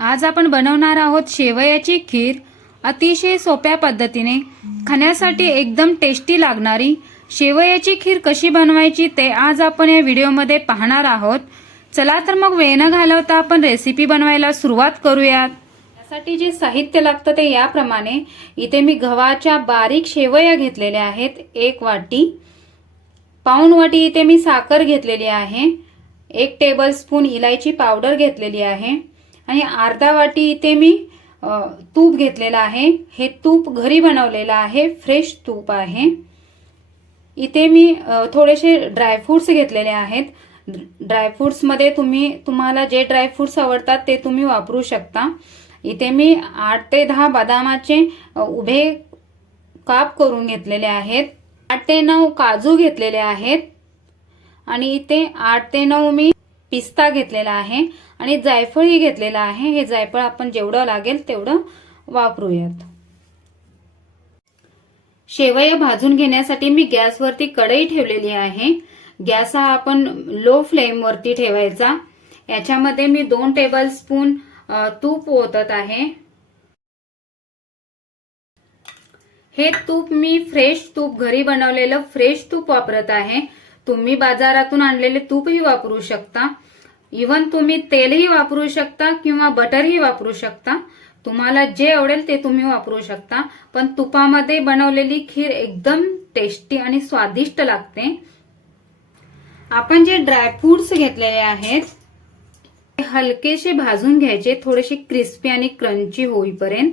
आज आपण बनवणार आहोत शेवयाची खीर. अतिशय सोप्या पद्धतीने खाण्यासाठी एकदम टेस्टी लागणारी शेवयाची खीर कशी बनवायची ते आज आपण या व्हिडिओमध्ये पाहणार आहोत. चला तर मग वेळ न घालवता आपण रेसिपी बनवायला सुरुवात करूयात. यासाठी जे साहित्य लागतं ते याप्रमाणे. इथे मी गव्हाच्या बारीक शेवया घेतलेल्या आहेत 1 वाटी. पाऊण वाटी इथे मी साखर घेतलेली आहे. 1 टेबलस्पून इलायची पावडर घेतलेली आहे आणि अर्धा वाटी इथे मी तूप घेतलेला आहे. हे तूप घरी बनवलेलं आहे, फ्रेश तूप आहे. इथे मी थोडेसे ड्रायफ्रुट्स घेतलेले आहेत. ड्रायफ्रुट्स मध्ये तुम्हाला जे ड्रायफ्रुट्स आवडतात ते तुम्ही वापरू शकता. इथे मी 8 ते 10 बदामाचे उभे काप करून घेतलेले आहेत. 8 ते 9 काजू घेतलेले आहेत आणि इथे 8 ते 9 मी पिस्ता घेतलेला आहे आणि जायफळही घेतलेला आहे. हे जायफळ आपण जेवढं लागेल तेवढं वापरूयात. शेवया भाजून घेण्यासाठी मी गॅसवरती कढई ठेवलेली आहे. गॅस हा आपण लो फ्लेम वरती ठेवायचा. याच्यामध्ये मी 2 टेबलस्पून तूप ओतत आहे. हे तूप मी फ्रेश तूप, घरी बनवलेलं फ्रेश तूप वापरत आहे. तुम्ही बाजारातून आणलेले तूपही वापरू शकता. इवन तुम्ही तेलही वापरू शकता किंवा बटरही वापरू शकता. तुम्हाला जे आवडेल ते तुम्ही वापरू शकता. पण तुपामध्ये बनवलेली खीर एकदम टेस्टी आणि स्वादिष्ट लागते. आपण जे ड्रायफ्रुट्स घेतलेले आहेत ते हलकेसे भाजून घ्यायचे, थोडेसे क्रिस्पी आणि क्रंची होईपर्यंत.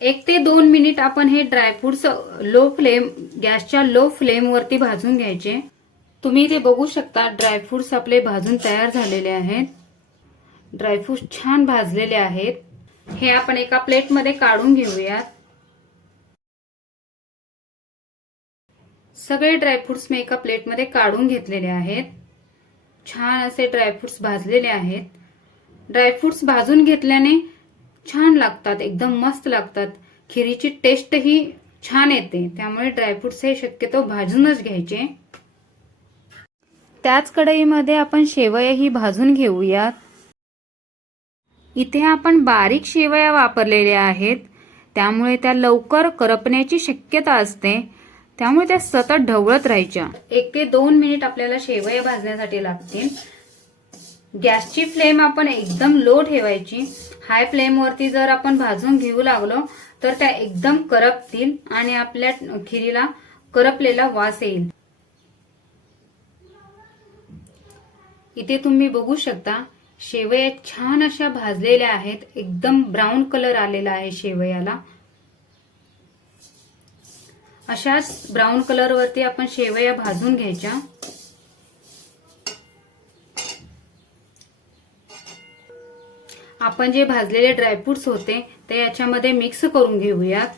एक ते 2 मिनिट आपण हे ड्रायफ्रुट्स गॅसच्या लो फ्लेम वरती भाजून घ्यायचे. तुम्ही इथे बघू शकता ड्रायफ्रुट्स आपले भाजून तयार झालेले आहेत. ड्रायफ्रुट्स छान भाजलेले आहेत. हे आपण एका प्लेटमध्ये काढून घेऊयात. सगळे ड्रायफ्रुट्स मी एका प्लेटमध्ये काढून घेतलेले आहेत. छान असे ड्रायफ्रुट्स भाजलेले आहेत. ड्रायफ्रुट्स भाजून घेतल्याने छान लागतात, एकदम मस्त लागतात. खिरीची टेस्ट ही छान येते. त्यामुळे ड्रायफ्रुट्स हे शक्यतो भाजूनच घ्यायचे. त्याच कढईमध्ये आपण शेवयाही भाजून घेऊयात. इथे आपण बारीक शेवया वापरलेल्या आहेत, त्यामुळे त्या लवकर करपण्याची शक्यता असते. त्यामुळे त्या सतत ढवळत राहायच्या. 1 ते 2 मिनिट आपल्याला शेवया भाजण्यासाठी लागतील. गॅसची फ्लेम आपण एकदम लो ठेवायची. हाय फ्लेम वरती जर आपण भाजून घेऊ लागलो तर त्या एकदम करपतील आणि आपल्या खिरीला करपलेला वास येईल. इथे तुम्ही बघू शकता शेवया छान अशा भाजलेल्या आहेत. एकदम ब्राऊन कलर आलेला आहे शेवयाला. अशाच ब्राऊन कलर वरती आपण शेवया भाजून घ्यायच्या. आपण जे भाजलेले ड्रायफ्रुट्स होते ते याच्यामध्ये मिक्स करून घेऊयात.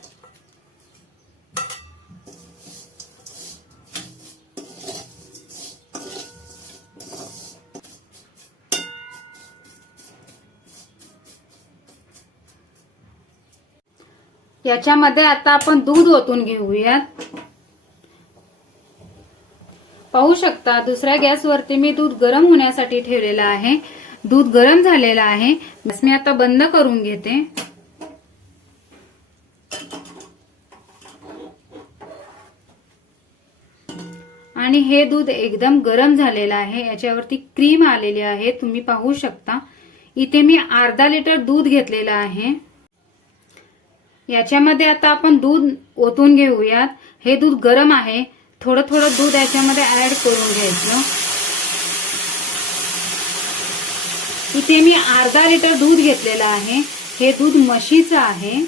याच्यामध्ये आता आपण दूध ओतून घेऊयात. पाहू शकता दुसऱ्या गॅसवरती मी दूध गरम होण्यासाठी ठेवलेलं आहे. दूध गरम झालेलं आहे. बस मी आता बंद करून घेते. आणि हे दूध एकदम गरम झालेलं आहे. याच्यावरती क्रीम आलेली आहे, तुम्ही पाहू शकता. इथे मी अर्धा लिटर दूध घेतलेलं आहे. याच्यामध्ये आता आपण दूध ओतून घेऊयात. हे दूध गरम आहे. थोडं थोडं दूध याच्यामध्ये ऍड करून घ्यायचं. इथे मी अर्धा लिटर दूध घेतलेलं आहे. हे दूध म्हशीचं आहे.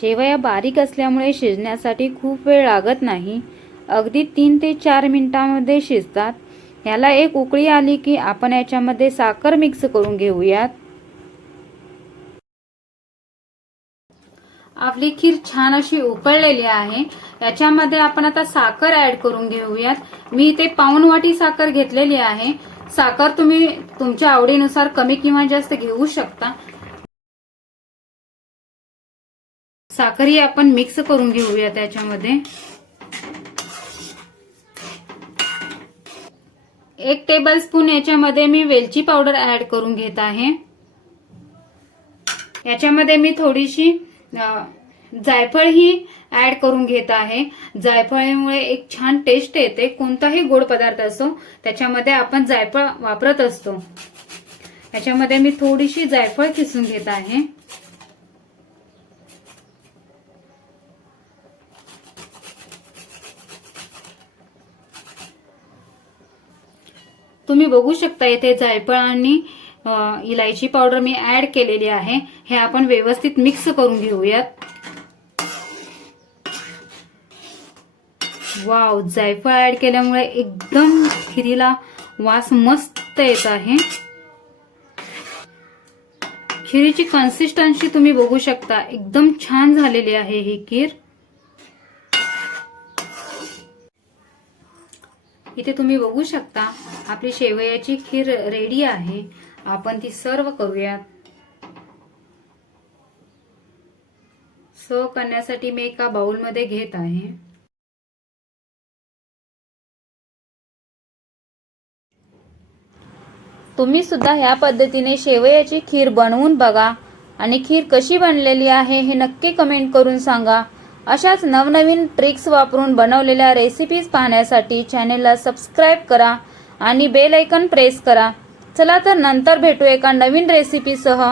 शेवया बारीक असल्यामुळे शिजण्यासाठी खूप वेळ लागत नाही. अगदी 3 ते 4 मिनिटांमध्ये शिजतात. याला एक उकळी आली की आपण याच्यामध्ये साखर मिक्स करून घेऊयात. आपली खीर छान अशी उकळलेली आहे. याच्यामध्ये आपण आता साखर ऍड करून घेऊयात. मी इथे पाऊण वाटी साखर घेतलेली आहे. साखर तुम्ही तुमच्या आवडीनुसार कमी किंवा जास्त घेऊ शकता. साखरही आपण मिक्स करून घेऊया त्याच्यामध्ये. 1 टेबलस्पून याच्यामध्ये मी वेलची पावडर ऍड करून घेत आहे. याच्यामध्ये मी थोडीशी जायफळ ही ऍड करून घेत आहे. जायफळामुळे एक छान टेस्ट येते. कोणताही गोड पदार्थ असो त्याच्यामध्ये आपण जायफळ वापरत असतो. याच्यामध्ये मी थोडीशी जायफळ किसून घेत आहे. तुम्ही बघू शकता इथे जायफळ आणि इलायची पावडर मी ऍड केलेली आहे. हे आपण व्यवस्थित मिक्स करून घेऊयात. वाव, जायफळ ऍड केल्यामुळे एकदम खिरीला वास मस्त येत आहे. खिरीची कन्सिस्टन्सी तुम्ही बघू शकता, एकदम छान झालेली आहे ही खीर. इथे तुम्ही बघू शकता आपली शेवयाची खीर रेडी आहे. आपण ती सर्व करूयात. सर्व करण्यासाठी मी एका बाउलमध्ये घेत आहे. तुम्ही सुद्धा ह्या पद्धतीने शेवयाची खीर बनवून बघा आणि खीर कशी बनलेली आहे हे नक्की कमेंट करून सांगा. अशाच नवनवीन ट्रिक्स वापरून बनवलेल्या रेसिपीज पाहण्यासाठी चॅनेलला सबस्क्राईब करा आणि बेल आयकॉन प्रेस करा. चला तर नंतर भेटू एका नवीन रेसिपीसह.